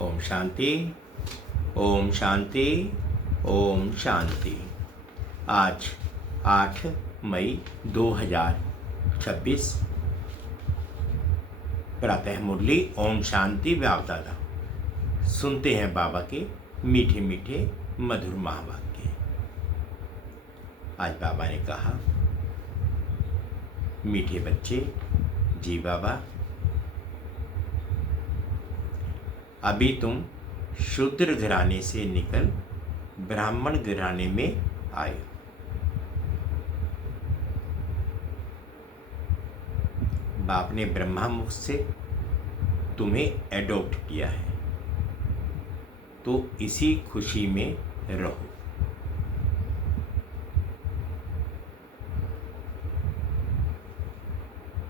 ओम शांति, ओम शांति, ओम शांति। आज 8 मई 2026 प्रातः मुरली ओम शांति व्यावदादा। सुनते हैं बाबा के मीठे मीठे मधुर महावाक्य। आज बाबा ने कहा, मीठे बच्चे, जी बाबा, अभी तुम शूद्र घराने से निकल ब्राह्मण घराने में आए। बाप ने ब्रह्मा मुख से तुम्हें एडॉप्ट किया है, तो इसी खुशी में रहो।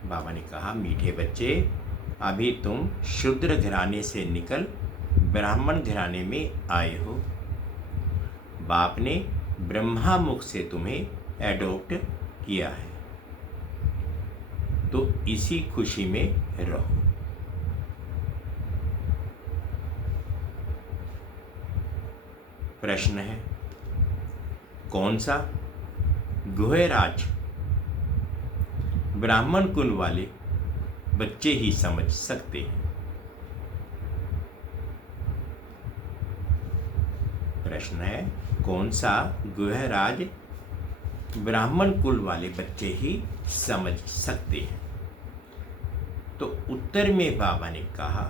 बाबा ने कहा, मीठे बच्चे, अभी तुम शूद्र घराने से निकल ब्राह्मण घराने में आए हो। बाप ने ब्रह्मा मुख से तुम्हें एडॉप्ट किया है, तो इसी खुशी में रहो। प्रश्न है, कौन सा गुहराज ब्राह्मण कुल वाले बच्चे ही समझ सकते हैं? प्रश्न है, कौन सा गुहराज ब्राह्मण कुल वाले बच्चे ही समझ सकते हैं? तो उत्तर में बाबा ने कहा,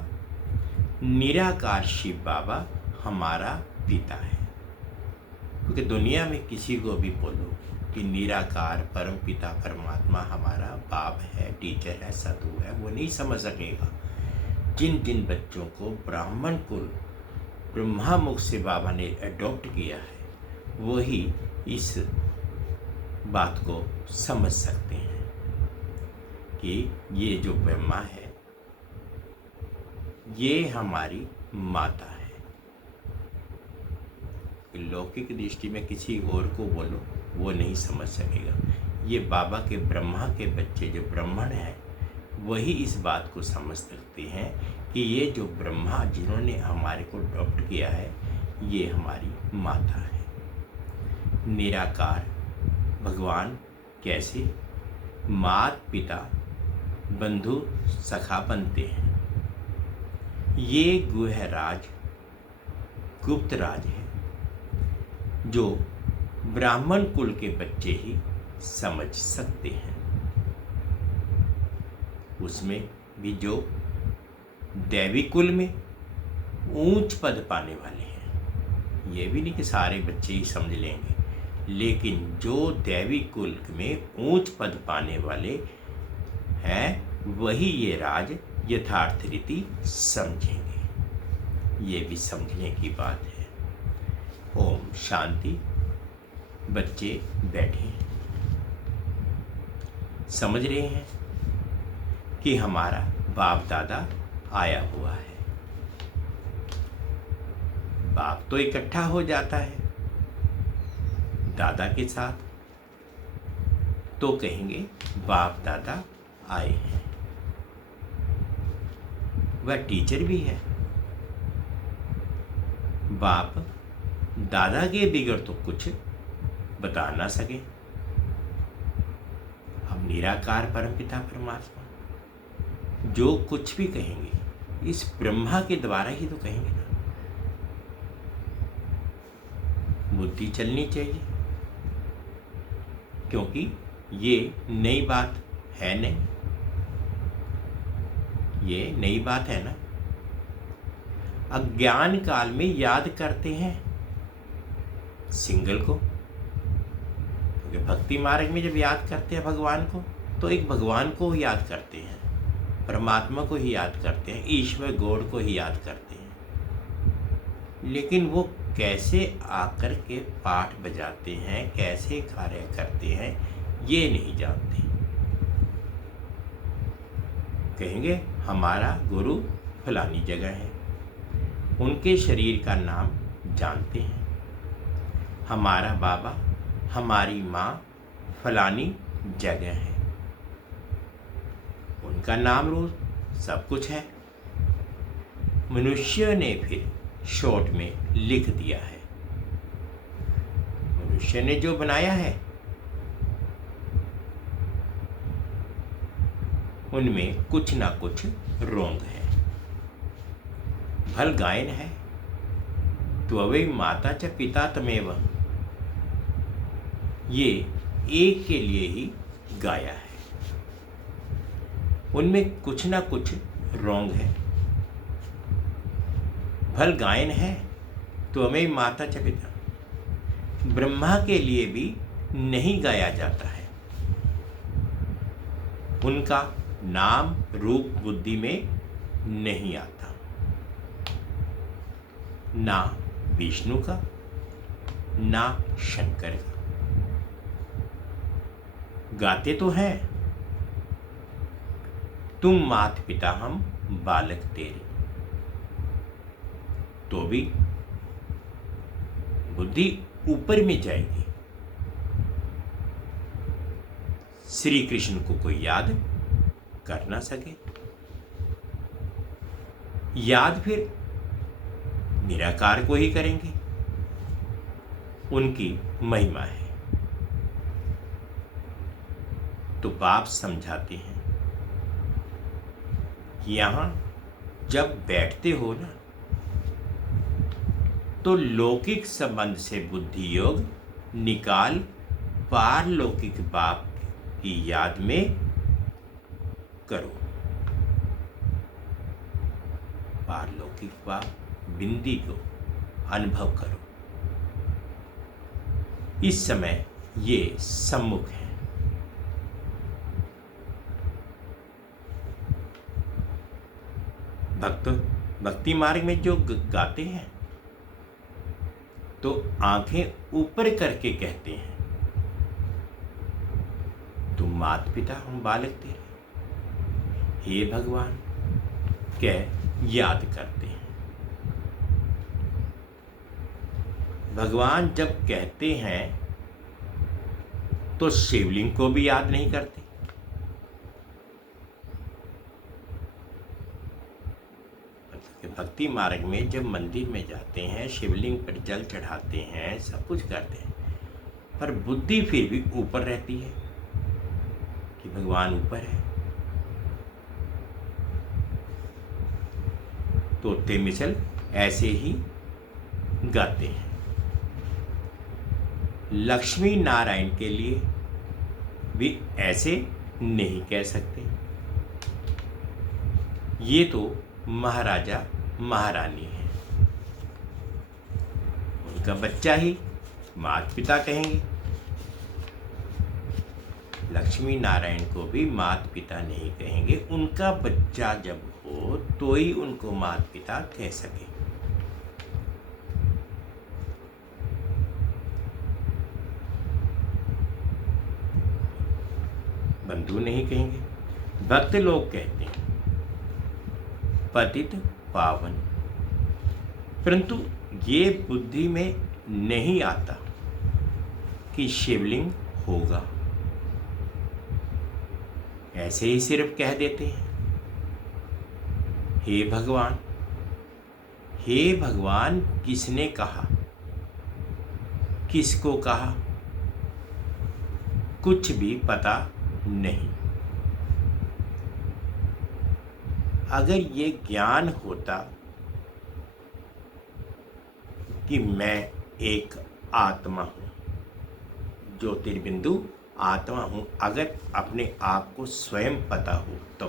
निराकार शिव बाबा हमारा पिता है। क्योंकि दुनिया में किसी को भी बोलो कि निराकार परम पिता परमात्मा हमारा बाप है, टीचर है, साधु है, वो नहीं समझ सकेगा। जिन जिन बच्चों को ब्राह्मण कुल ब्रह्मा मुख से बाबा ने एडॉप्ट किया है, वही इस बात को समझ सकते हैं कि ये जो ब्रह्मा है, ये हमारी माता है। लौकिक दृष्टि में किसी और को बोलो, वो नहीं समझ सकेगा। ये बाबा के ब्रह्मा के बच्चे जो ब्राह्मण हैं, वही इस बात को समझ सकते हैं कि ये जो ब्रह्मा जिन्होंने हमारे को अडॉप्ट किया है, ये हमारी माता है। निराकार भगवान कैसे मात पिता बंधु सखा बनते हैं। ये गुहराज गुप्त राज है, जो ब्राह्मण कुल के बच्चे ही समझ सकते हैं। उसमें भी जो दैवी कुल में ऊंच पद पाने वाले हैं, ये भी नहीं कि सारे बच्चे ही समझ लेंगे, लेकिन जो दैवी कुल में ऊंच पद पाने वाले हैं, वही ये राज यथार्थ रीति समझेंगे। ये भी समझने की बात है। ओम शांति। बच्चे बैठे समझ रहे हैं कि हमारा बाप दादा आया हुआ है। बाप तो इकट्ठा हो जाता है दादा के साथ, तो कहेंगे बाप दादा आए हैं। वह टीचर भी है। बाप दादा के बिगड़ तो कुछ बता ना सके। हम निराकार परमपिता परमात्मा जो कुछ भी कहेंगे, इस ब्रह्मा के द्वारा ही तो कहेंगे ना। बुद्धि चलनी चाहिए, क्योंकि ये नई बात है नहीं। ये नई बात है ना। अज्ञान काल में याद करते हैं सिंगल को, क्योंकि भक्ति मार्ग में जब याद करते हैं भगवान को, तो एक भगवान को ही याद करते हैं, परमात्मा को ही याद करते हैं, ईश्वर गॉड को ही याद करते हैं। लेकिन वो कैसे आकर के पाठ बजाते हैं, कैसे कार्य करते हैं, ये नहीं जानते। कहेंगे हमारा गुरु फलानी जगह है, उनके शरीर का नाम जानते हैं। हमारा बाबा, हमारी माँ फलानी जगह है, उनका नाम रूप सब कुछ है। मनुष्य ने फिर शॉर्ट में लिख दिया है। मनुष्य ने जो बनाया है उनमें कुछ ना कुछ रोंग है। भल गायन है त्ववै माता च पिता तमेव, ये एक के लिए ही गाया है। उनमें कुछ ना कुछ रोंग है। भल गायन है त्वमेव माता च पिता, ब्रह्मा के लिए भी नहीं गाया जाता है। उनका नाम रूप बुद्धि में नहीं आता, ना विष्णु का ना शंकर का। गाते तो हैं, तुम मात पिता हम बालक तेरे, तो भी बुद्धि ऊपर में जाएगी। श्री कृष्ण को कोई याद कर ना सके, याद फिर निराकार को ही करेंगे। उनकी महिमा है। तो बाप समझाते हैं कि यहां जब बैठते हो ना, तो लौकिक संबंध से बुद्धि योग निकाल पारलौकिक बाप की याद में करो। पारलौकिक बाप बिंदी को अनुभव करो। इस समय ये सम्मुख है। भक्ति मार्ग में जो गाते हैं तो आंखें ऊपर करके कहते हैं, तुम माता पिता हम बालक तेरे, हे भगवान कह याद करते हैं। भगवान जब कहते हैं तो शिवलिंग को भी याद नहीं करते। भक्ति मार्ग में जब मंदिर में जाते हैं, शिवलिंग पर जल चढ़ाते हैं, सब कुछ करते हैं, पर बुद्धि फिर भी ऊपर रहती है कि भगवान ऊपर है। तोते मिसल ऐसे ही गाते हैं। लक्ष्मी नारायण के लिए भी ऐसे नहीं कह सकते। ये तो महाराजा महारानी है, उनका बच्चा ही माता पिता कहेंगे। लक्ष्मी नारायण को भी माता पिता नहीं कहेंगे। उनका बच्चा जब हो तो ही उनको माता पिता कह सके। बंधु नहीं कहेंगे। भक्त लोग कहते हैं पतित पावन, परंतु ये बुद्धि में नहीं आता कि शिवलिंग होगा। ऐसे ही सिर्फ कह देते हैं हे भगवान। हे भगवान किसने कहा, किसको कहा, कुछ भी पता नहीं। अगर ये ज्ञान होता कि मैं एक आत्मा हूं, ज्योतिर्बिंदु आत्मा हूं, अगर अपने आप को स्वयं पता हो तो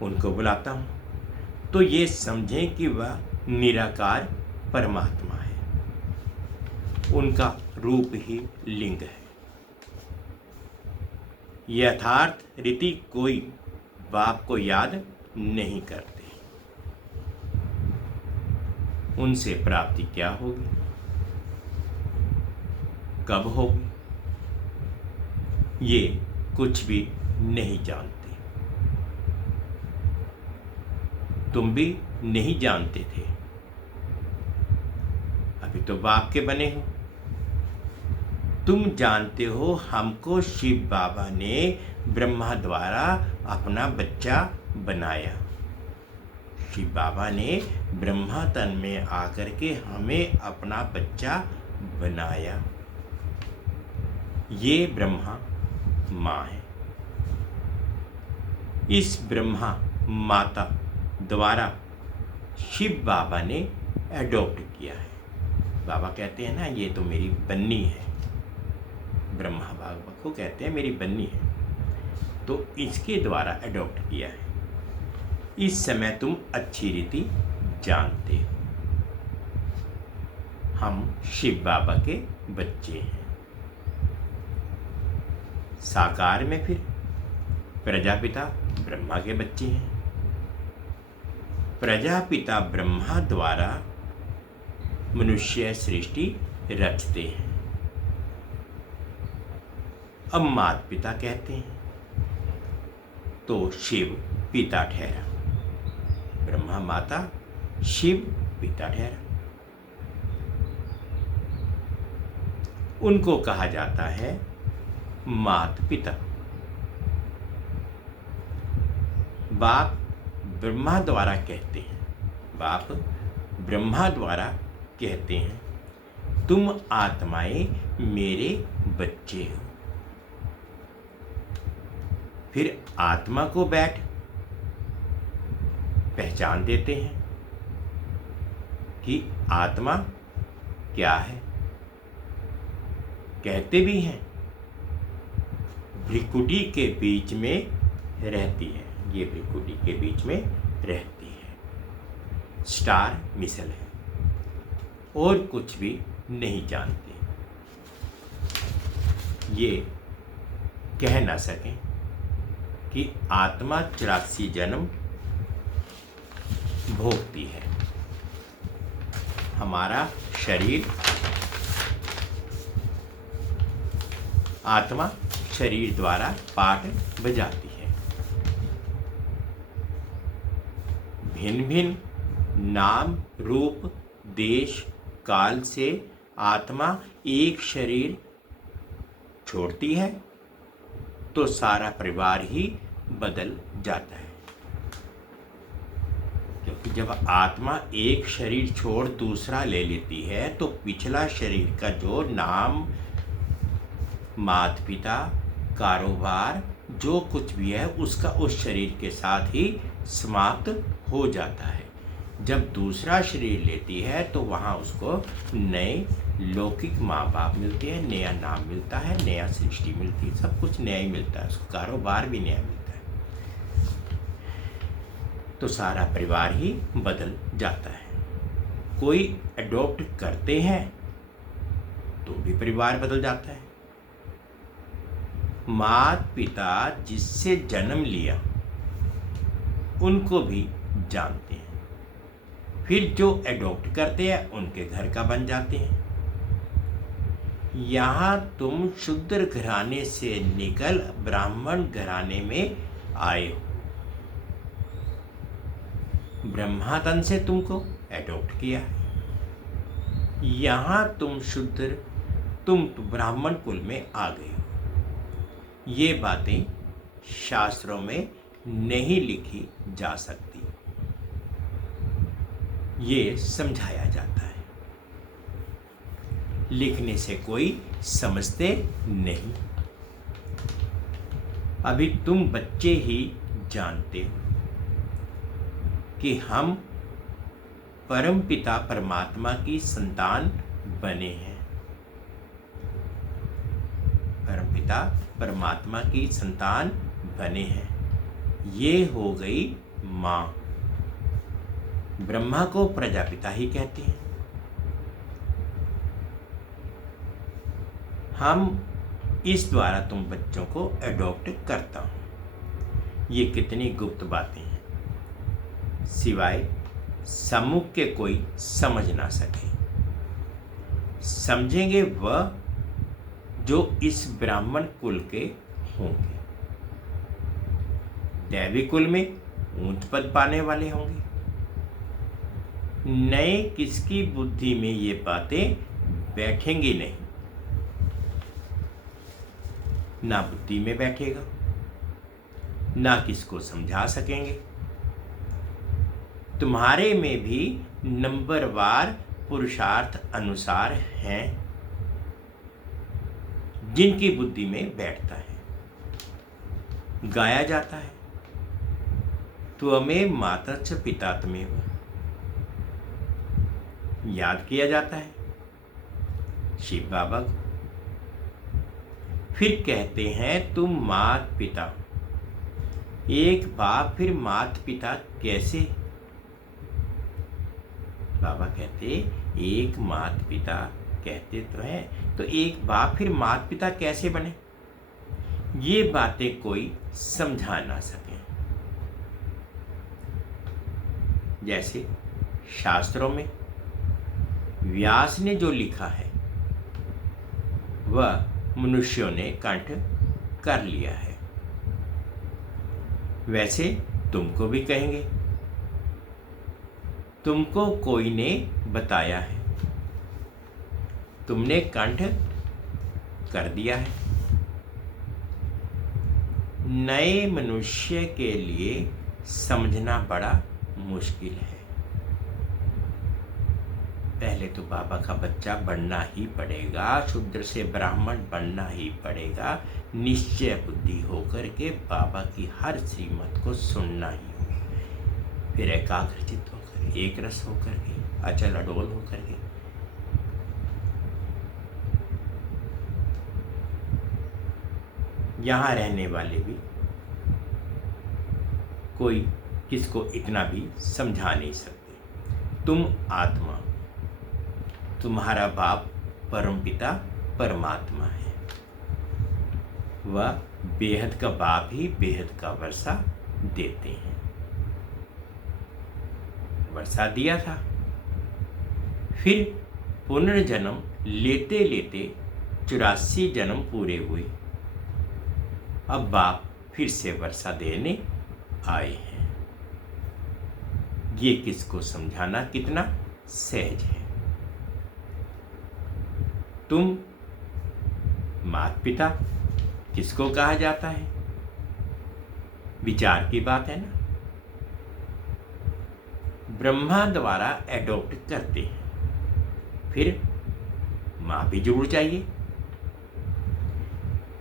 उनको बुलाता हूं तो ये समझें कि वह निराकार परमात्मा है, उनका रूप ही लिंग है। यथार्थ रीति कोई बाप को याद नहीं करते। उनसे प्राप्ति क्या होगी, कब होगी, ये कुछ भी नहीं जानते। तुम भी नहीं जानते थे, अभी तो बाप के बने हो। तुम जानते हो हमको शिव बाबा ने ब्रह्मा द्वारा अपना बच्चा बनाया। शिव बाबा ने ब्रह्मा तन में आकर के हमें अपना बच्चा बनाया। ये ब्रह्मा माँ है। इस ब्रह्मा माता द्वारा शिव बाबा ने एडॉप्ट किया है। बाबा कहते हैं ना, ये तो मेरी बन्नी है। ब्रह्मा बाबा को कहते हैं मेरी बन्नी है, तो इसके द्वारा एडॉप्ट किया है। इस समय तुम अच्छी रीति जानते हो हम शिव बाबा के बच्चे हैं। साकार में फिर प्रजापिता ब्रह्मा के बच्चे हैं। प्रजापिता ब्रह्मा द्वारा मनुष्य सृष्टि रचते हैं। अब माता पिता कहते हैं तो शिव पिता ठहरा। ब्रह्मा माता, शिव पिता ठहरा। उनको कहा जाता है माता पिता। बाप ब्रह्मा द्वारा कहते हैं, बाप ब्रह्मा द्वारा कहते हैं तुम आत्माएं मेरे बच्चे हो। फिर आत्मा को बैठ पहचान देते हैं कि आत्मा क्या है। कहते भी हैं भ्रिकुटी के बीच में रहती है। ये भ्रिकुटी के बीच में रहती है। स्टार मिसल है और कुछ भी नहीं जानते। ये कह ना सकें कि आत्मा 84 जन्म भोगती है। हमारा शरीर, आत्मा शरीर द्वारा पाठ बजाती है। भिन्न भिन्न नाम रूप देश काल से आत्मा एक शरीर छोड़ती है तो सारा परिवार ही बदल जाता है। क्योंकि जब आत्मा एक शरीर छोड़ दूसरा ले लेती है तो पिछला शरीर का जो नाम, माता पिता, कारोबार, जो कुछ भी है उसका उस शरीर के साथ ही समाप्त हो जाता है। जब दूसरा शरीर लेती है तो वहाँ उसको नए लौकिक माँ बाप मिलते हैं, नया नाम मिलता है, नया सृष्टि मिलती है, सब कुछ नया ही मिलता है, उसको कारोबार भी नया मिलता है। तो सारा परिवार ही बदल जाता है। कोई अडॉप्ट करते हैं तो भी परिवार बदल जाता है। माता पिता जिससे जन्म लिया उनको भी जानते हैं। फिर जो एडॉप्ट करते हैं उनके घर का बन जाते हैं। यहाँ तुम शूद्र घराने से निकल ब्राह्मण घराने में आए हो। ब्रह्मा तन से तुमको एडॉप्ट किया है। यहाँ तुम शूद्र, तुम ब्राह्मण कुल में आ गए हो। ये बातें शास्त्रों में नहीं लिखी जा सकती, ये समझाया जाता है। लिखने से कोई समझते नहीं। अभी तुम बच्चे ही जानते हो कि हम परमपिता परमात्मा की संतान बने हैं। परमपिता परमात्मा की संतान बने हैं। ये हो गई माँ। ब्रह्मा को प्रजापिता ही कहते हैं। हम इस द्वारा तुम बच्चों को एडॉप्ट करता हूँ। ये कितनी गुप्त बातें हैं, सिवाय सम्मुख के कोई समझ ना सके। समझेंगे वह जो इस ब्राह्मण कुल के होंगे। दैवी कुल में ऊंच पद पाने वाले होंगे। नए किसकी बुद्धि में ये बातें बैठेंगी नहीं। ना बुद्धि में बैठेगा, ना किसको समझा सकेंगे। तुम्हारे में भी नंबरवार पुरुषार्थ अनुसार हैं जिनकी बुद्धि में बैठता है, गाया जाता है। त्वमेव माता च पिता त्वमेव, याद किया जाता है शिव बाबा को। फिर कहते हैं तुम मात पिता, एक बाप फिर मात पिता कैसे? बाबा कहते एक मात पिता कहते तो है, तो एक बाप फिर मात पिता कैसे बने? ये बातें कोई समझा ना सके। जैसे शास्त्रों में व्यास ने जो लिखा है वह मनुष्यों ने कंठ कर लिया है, वैसे तुमको भी कहेंगे। तुमको कोई ने बताया है, तुमने कंठ कर दिया है। नए मनुष्य के लिए समझना बड़ा मुश्किल है। पहले तो बाबा का बच्चा बनना ही पड़ेगा, शूद्र से ब्राह्मण बनना ही पड़ेगा, निश्चय बुद्धि होकर के बाबा की हर श्रीमत को सुनना ही होगा, फिर एकाग्रचित होकर, एक रस होकर के, अचल अडोल होकर के। यहाँ रहने वाले भी कोई किसको इतना भी समझा नहीं सकते। तुम आत्मा, तुम्हारा बाप परमपिता परमात्मा है, वह बेहद का बाप ही बेहद का वर्षा देते हैं। वर्षा दिया था, फिर पुनर्जन्म लेते लेते 84 जन्म पूरे हुए, अब बाप फिर से वर्षा देने आए हैं। ये किसको समझाना कितना सहज है। तुम माता पिता किसको कहा जाता है? विचार की बात है ना। ब्रह्मा द्वारा एडॉप्ट करते हैं, फिर माँ भी जरूर चाहिए।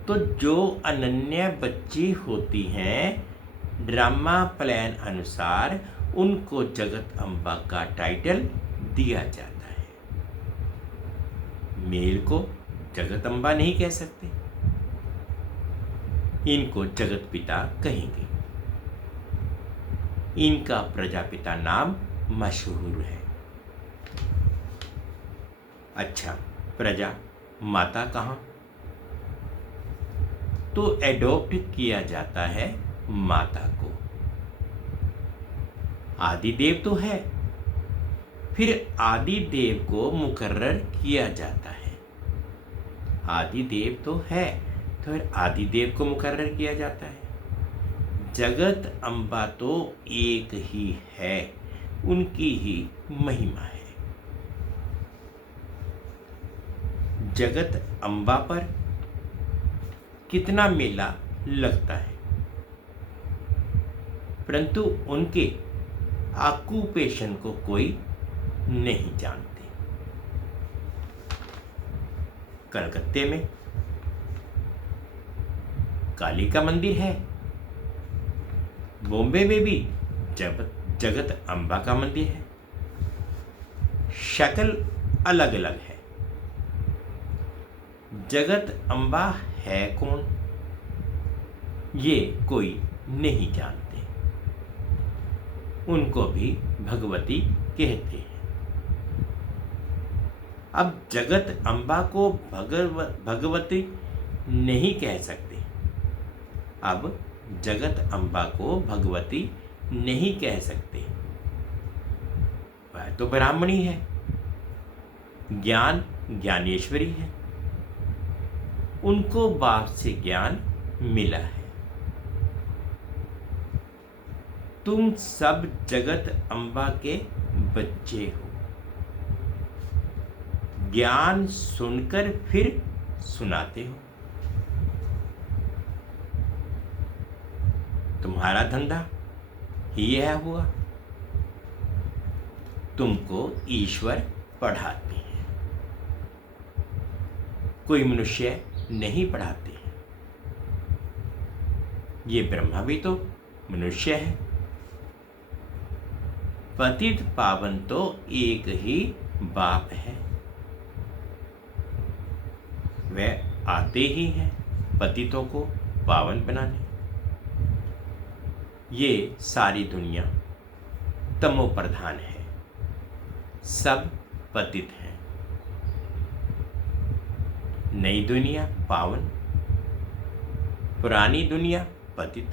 तो जो अनन्य बच्ची होती हैं, ड्रामा प्लान अनुसार उनको जगत अम्बा का टाइटल दिया जाता है। मेल को जगत अम्बा नहीं कह सकते, इनको जगत पिता कहेंगे। इनका प्रजापिता नाम मशहूर है। अच्छा, प्रजा माता कहाँ? तो एडॉप्ट किया जाता है माता को। आदिदेव तो है, फिर आदिदेव को मुकर्रर किया जाता है। आदिदेव तो है, तो फिर आदिदेव को मुकर्रर किया जाता है। जगत अम्बा तो एक ही है, उनकी ही महिमा है। जगत अम्बा पर कितना मेला लगता है, परंतु उनके ऑक्यूपेशन को कोई नहीं जानते। कलकत्ते में काली का मंदिर है, बॉम्बे में भी जगत अम्बा का मंदिर है। शक्ल अलग अलग है। जगत अम्बा है कौन, ये कोई नहीं जानते। उनको भी भगवती कहते हैं। अब जगत अम्बा को भगवती नहीं कह सकते। अब जगत अम्बा को भगवती नहीं कह सकते, वह तो ब्राह्मणी है, ज्ञान ज्ञानेश्वरी है, उनको बाप से ज्ञान मिला है। तुम सब जगत अम्बा के बच्चे हो। ज्ञान सुनकर फिर सुनाते हो। तुम्हारा धंधा ही यह हुआ। तुमको ईश्वर पढ़ाते हैं, कोई मनुष्य नहीं पढ़ाते हैं। ये ब्रह्मा भी तो मनुष्य है। पतित पावन तो एक ही बाप है, वह आते ही हैं पतितों को पावन बनाने। ये सारी दुनिया तमो प्रधान है, सब पतित हैं। नई दुनिया पावन, पुरानी दुनिया पतित।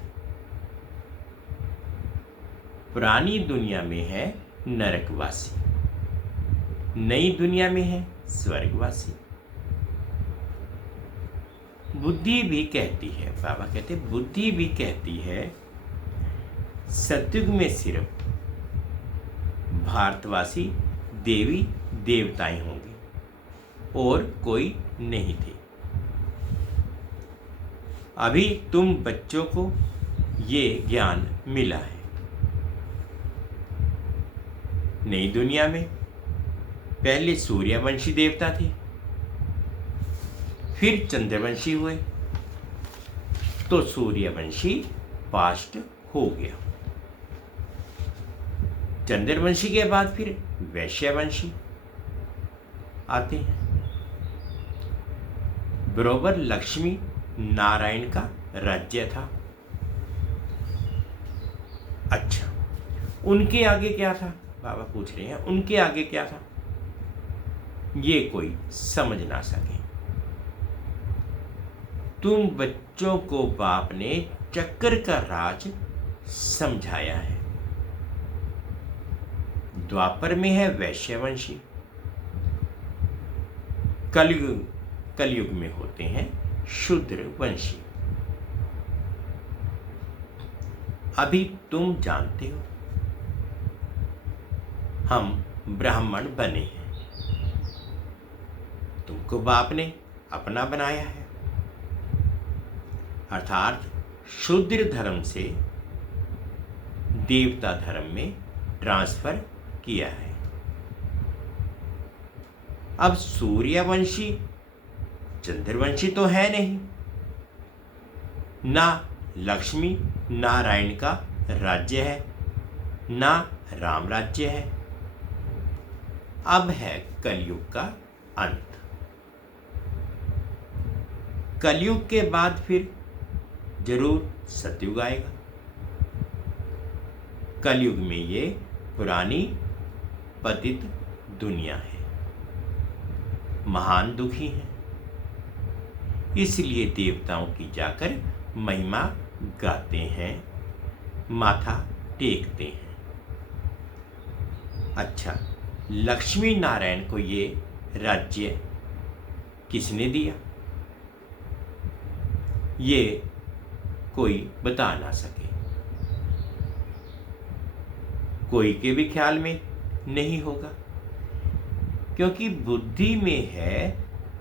पुरानी दुनिया में है नरकवासी, नई दुनिया में है स्वर्गवासी। बुद्धि भी कहती है, बाबा कहते बुद्धि भी कहती है, सतयुग में सिर्फ भारतवासी देवी देवताएं होंगे और कोई नहीं थे। अभी तुम बच्चों को ये ज्ञान मिला है। नई दुनिया में पहले सूर्यवंशी देवता थे, फिर चंद्रवंशी हुए, तो सूर्यवंशी पास्ट हो गया। चंद्रवंशी के बाद फिर वैश्यवंशी आते हैं। बरोबर लक्ष्मी नारायण का राज्य था। अच्छा, उनके आगे क्या था? बाबा पूछ रहे हैं उनके आगे क्या था, ये कोई समझ ना सके। तुम बच्चों को बाप ने चक्कर का राज समझाया है। द्वापर में है वैश्यवंशी, कलयुग में होते हैं शूद्रवंशी। अभी तुम जानते हो हम ब्राह्मण बने हैं, तुमको बाप ने अपना बनाया है, अर्थात शूद्र धर्म से देवता धर्म में ट्रांसफर किया है। अब सूर्यवंशी चंद्रवंशी तो है नहीं, ना लक्ष्मी नारायण का राज्य है, ना राम राज्य है। अब है कलयुग का अंत। कलयुग के बाद फिर जरूर सतयुग आएगा। कलयुग में ये पुरानी पतित दुनिया है, महान दुखी है, इसलिए देवताओं की जाकर महिमा गाते हैं, माथा टेकते हैं। अच्छा, लक्ष्मी नारायण को ये राज्य किसने दिया? ये कोई बता ना सके, कोई के भी ख्याल में नहीं होगा, क्योंकि बुद्धि में है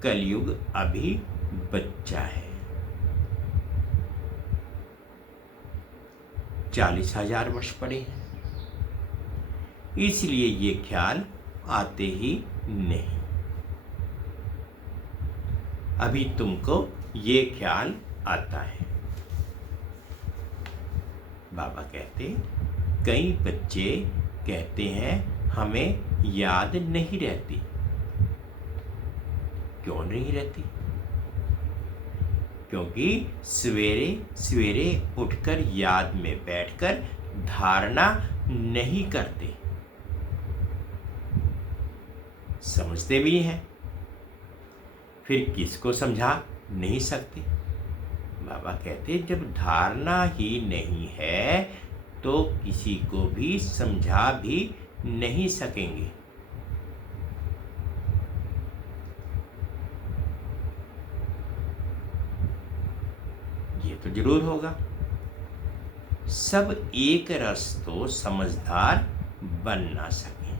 कलयुग अभी बच्चा है। 40,000 वर्ष पड़े हैं, इसलिए ये ख्याल आते ही नहीं। अभी तुमको ये ख्याल आता है। बाबा कहते कई बच्चे कहते हैं हमें याद नहीं रहती। क्यों नहीं रहती? क्योंकि सवेरे सवेरे उठकर याद में बैठकर धारणा नहीं करते। समझते भी हैं, फिर किसको समझा नहीं सकते। बाबा कहते जब धारणा ही नहीं है तो किसी को भी समझा भी नहीं सकेंगे। ये तो जरूर होगा। सब एक रस तो समझदार बन ना सके।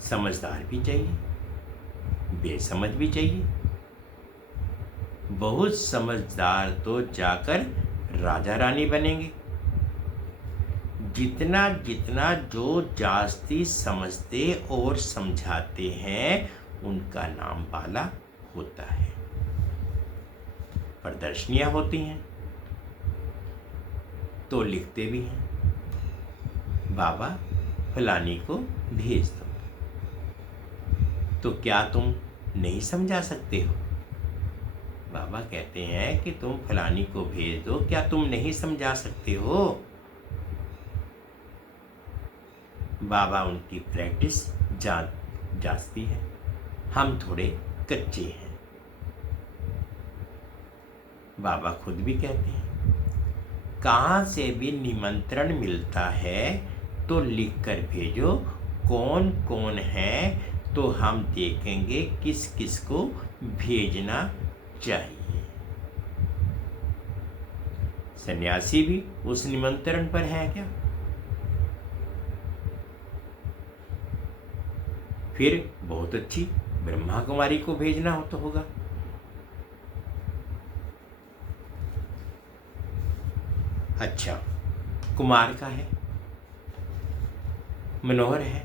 समझदार भी चाहिए, बेसमझ भी चाहिए। बहुत समझदार तो जाकर राजा रानी बनेंगे। जितना जितना जो जास्ती समझते और समझाते हैं उनका नाम वाला होता है। प्रदर्शनियां होती हैं तो लिखते भी हैं, बाबा फलानी को भेज दो। तो क्या तुम नहीं समझा सकते हो? बाबा कहते हैं कि तुम फलानी को भेज दो, क्या तुम नहीं समझा सकते हो? बाबा उनकी प्रैक्टिस जांचती है। हम थोड़े कच्चे हैं। बाबा खुद भी कहते हैं, कहाँ से भी निमंत्रण मिलता है तो लिख कर भेजो, कौन कौन है तो हम देखेंगे किस किस को भेजना चाहिए। सन्यासी भी उस निमंत्रण पर है क्या? फिर बहुत अच्छी ब्रह्मा कुमारी को भेजना हो तो होगा। अच्छा, कुमार का है, मनोहर है,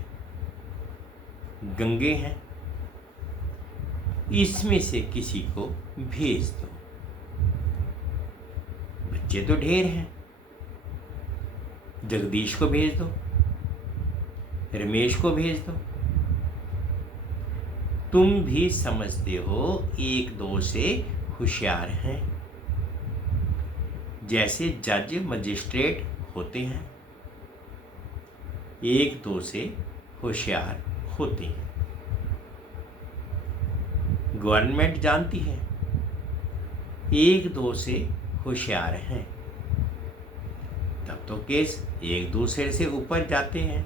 गंगे हैं, इसमें से किसी को भेज दो। बच्चे तो ढेर हैं, जगदीश को भेज दो, रमेश को भेज दो। तुम भी समझते हो एक दो से होशियार हैं। जैसे जज मजिस्ट्रेट होते हैं, एक दो से होशियार होते हैं। गवर्नमेंट जानती है एक दो से होशियार हैं, तब तो केस एक दूसरे से ऊपर जाते हैं।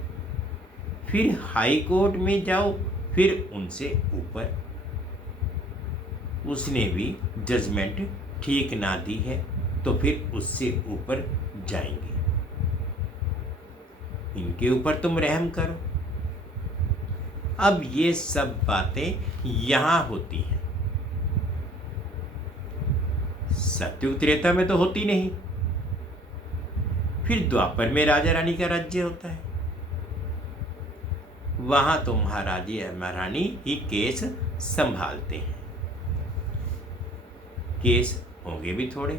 फिर हाई कोर्ट में जाओ, फिर उनसे ऊपर। उसने भी जजमेंट ठीक ना दी है तो फिर उससे ऊपर जाएंगे। इनके ऊपर तुम रहम करो। अब ये सब बातें यहां होती हैं, सत्युग त्रेता में तो होती नहीं। फिर द्वापर में राजा रानी का राज्य होता है, वहां तो महाराजी या महारानी ही केस संभालते हैं। केस होंगे भी थोड़े,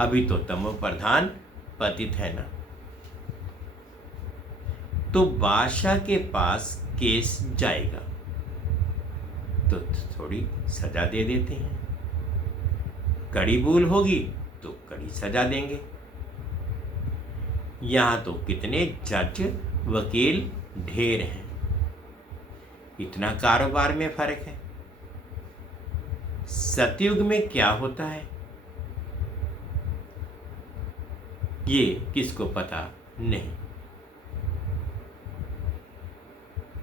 अभी तो तमो प्रधान पतित है ना, तो बादशाह के पास केस जाएगा तो थोड़ी सजा दे देते हैं। कड़ी भूल होगी तो कड़ी सजा देंगे। यहां तो कितने जज वकील ढेर हैं, इतना कारोबार में फर्क है। सतयुग में क्या होता है ये किसको पता नहीं।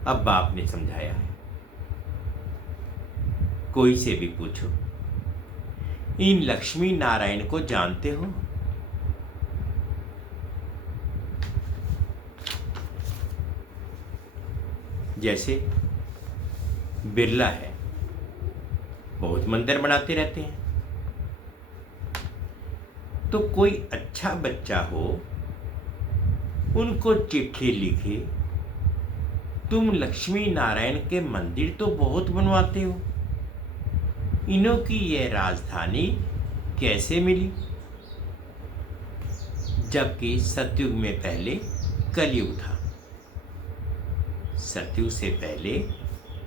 अब बाप ने समझाया है, कोई से भी पूछो, इन लक्ष्मी नारायण को जानते हो? जैसे बिरला है, बहुत मंदिर बनाते रहते हैं, तो कोई अच्छा बच्चा हो उनको चिट्ठी लिखे, तुम लक्ष्मी नारायण के मंदिर तो बहुत बनवाते हो, इन्हों की यह राजधानी कैसे मिली? जबकि सतयुग में पहले कलयुग था, सतयुग से पहले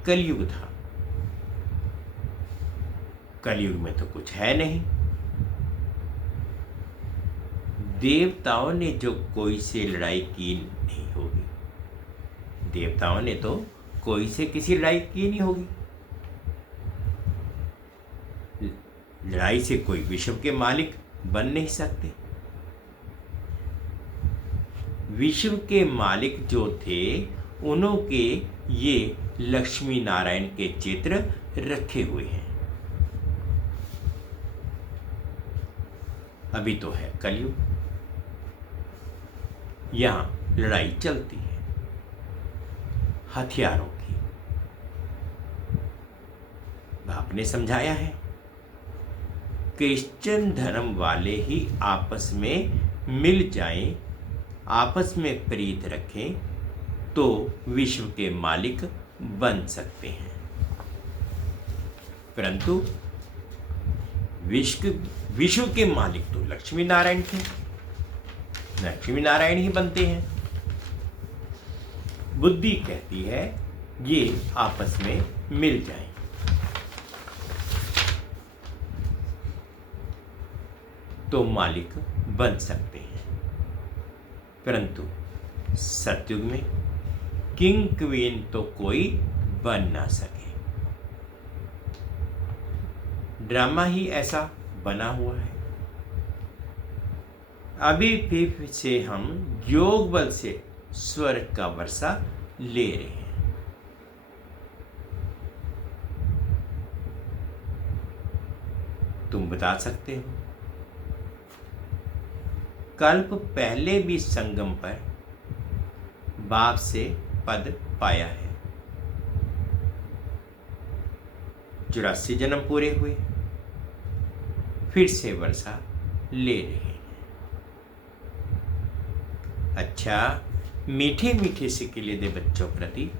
कलयुग था। कलयुग में तो कुछ है नहीं। देवताओं ने जो कोई से लड़ाई की नहीं होगी, देवताओं ने तो कोई से किसी लड़ाई की नहीं होगी। लड़ाई से कोई विश्व के मालिक बन नहीं सकते। विश्व के मालिक जो थे उन्हों के ये लक्ष्मी नारायण के चित्र रखे हुए हैं। अभी तो है कलयुग, यहां लड़ाई चलती है हथियारों की। बाप आपने समझाया है। क्रिश्चियन धर्म वाले ही आपस में मिल जाएं, आपस में प्रीत रखें तो विश्व के मालिक बन सकते हैं। परंतु विश्व के मालिक तो लक्ष्मी नारायण थे, लक्ष्मी नारायण ही बनते हैं। बुद्धि कहती है ये आपस में मिल जाएं। तो मालिक बन सकते हैं। परंतु सतयुग में किंग क्वीन तो कोई बन ना सके। ड्रामा ही ऐसा बना हुआ है। अभी फिर से हम योग बल से स्वर्ग का वर्षा ले रहे हैं। तुम बता सकते हो कल्प पहले भी संगम पर बाप से पद पाया है। 84 जन्म पूरे हुए, फिर से वर्षा ले रहे हैं। अच्छा, मीठे मीठे सिक्के दे बच्चों प्रति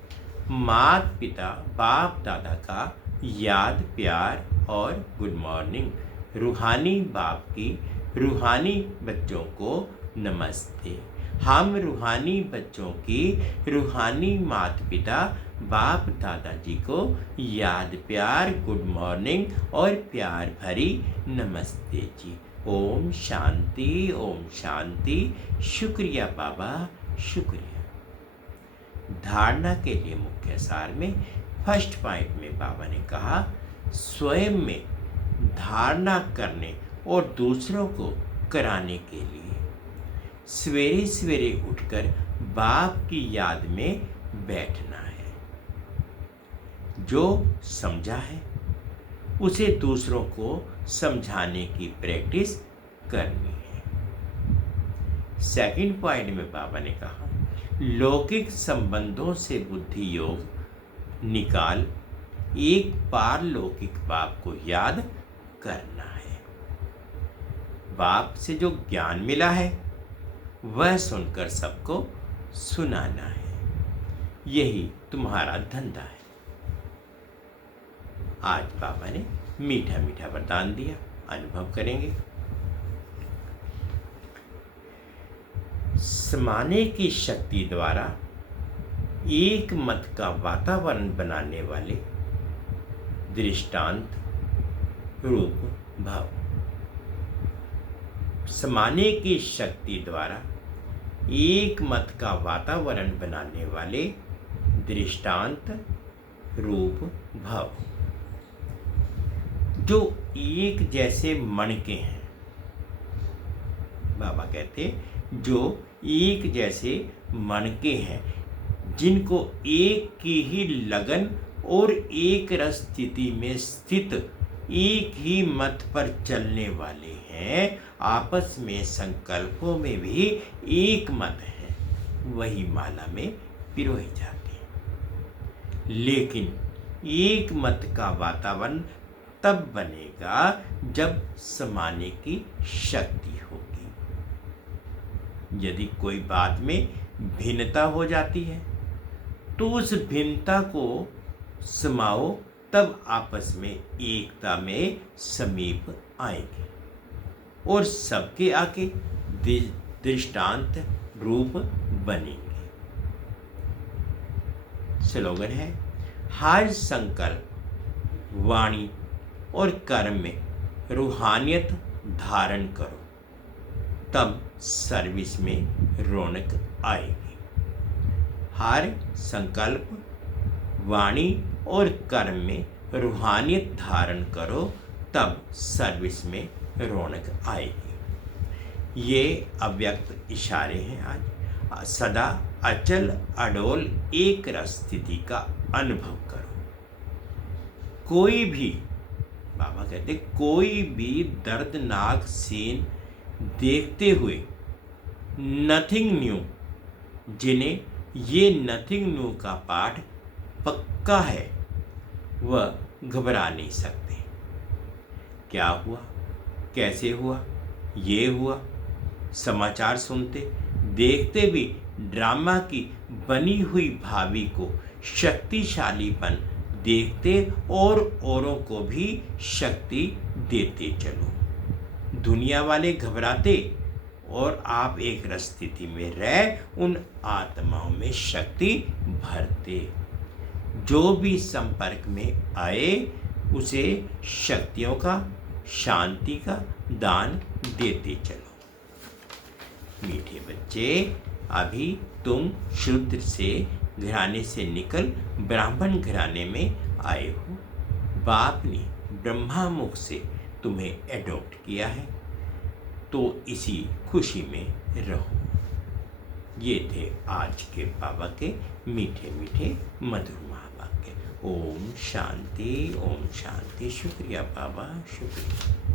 माता पिता बाप दादा का याद प्यार और गुड मॉर्निंग। रूहानी बाप की रूहानी बच्चों को नमस्ते। हम रूहानी बच्चों की रूहानी माता पिता बाप दादाजी को याद प्यार गुड मॉर्निंग और प्यार भरी नमस्ते जी। ओम शांति, ओम शांति। शुक्रिया बाबा, शुक्रिया। धारणा के लिए मुख्य सार में फर्स्ट पॉइंट में बाबा ने कहा स्वयं में धारणा करने और दूसरों को कराने के लिए सवेरे सवेरे उठकर बाप की याद में बैठना है। जो समझा है उसे दूसरों को समझाने की प्रैक्टिस करनी है। सेकंड पॉइंट में बाबा ने कहा लौकिक संबंधों से बुद्धि योग निकाल एक पारलौकिक बाप को याद करना है। बाप से जो ज्ञान मिला है वह सुनकर सबको सुनाना है। यही तुम्हारा धंधा है। आज बाबा ने मीठा मीठा वरदान दिया, अनुभव करेंगे। समाने की शक्ति द्वारा एक मत का वातावरण बनाने वाले दृष्टांत रूप भाव। समाने की शक्ति द्वारा एक मत का वातावरण बनाने वाले दृष्टांत रूप भाव जो एक जैसे मणके हैं। बाबा कहते जो एक जैसे मणके हैं जिनको एक की ही लगन और एक रस स्थिति में स्थित एक ही मत पर चलने वाले हैं। आपस में संकल्पों में भी एक मत है, वही माला में पिरोए जाते हैं। लेकिन एक मत का वातावरण तब बनेगा जब समाने की शक्ति होगी। यदि कोई बात में भिन्नता हो जाती है तो उस भिन्नता को समाओ, तब आपस में एकता में समीप आएंगे और सबके आगे दृष्टांत रूप बनेंगे। स्लोगन है हर संकल्प वाणी और कर्म में रूहानियत धारण करो, तब सर्विस में रौनक आएगी। हर संकल्प वाणी और कर्म में रूहानियत धारण करो, तब सर्विस में रौनक आएगी। ये अव्यक्त इशारे हैं। आज सदा अचल अडोल एक रस स्थिति का अनुभव करो। कोई भी, बाबा कहते कोई भी दर्दनाक सीन देखते हुए नथिंग न्यू, जिन्हें ये नथिंग न्यू का पाठ पक्का है, वह घबरा नहीं सकते। क्या हुआ, कैसे हुआ, ये हुआ, समाचार सुनते देखते भी ड्रामा की बनी हुई भाभी को शक्तिशालीपन देखते और औरों को भी शक्ति देते चलो। दुनिया वाले घबराते और आप एक स्थिति में रह उन आत्माओं में शक्ति भरते। जो भी संपर्क में आए उसे शक्तियों का, शांति का दान देते चलो। मीठे बच्चे, अभी तुम शूद्र से घराने से निकल ब्राह्मण घराने में आए हो। बाप ने ब्रह्मा मुख से तुम्हें एडॉप्ट किया है, तो इसी खुशी में रहो। ये थे आज के बाबा के मीठे मीठे मधुर महावाक्य। ओम शांति, ओम शांति। शुक्रिया बाबा, शुक्रिया।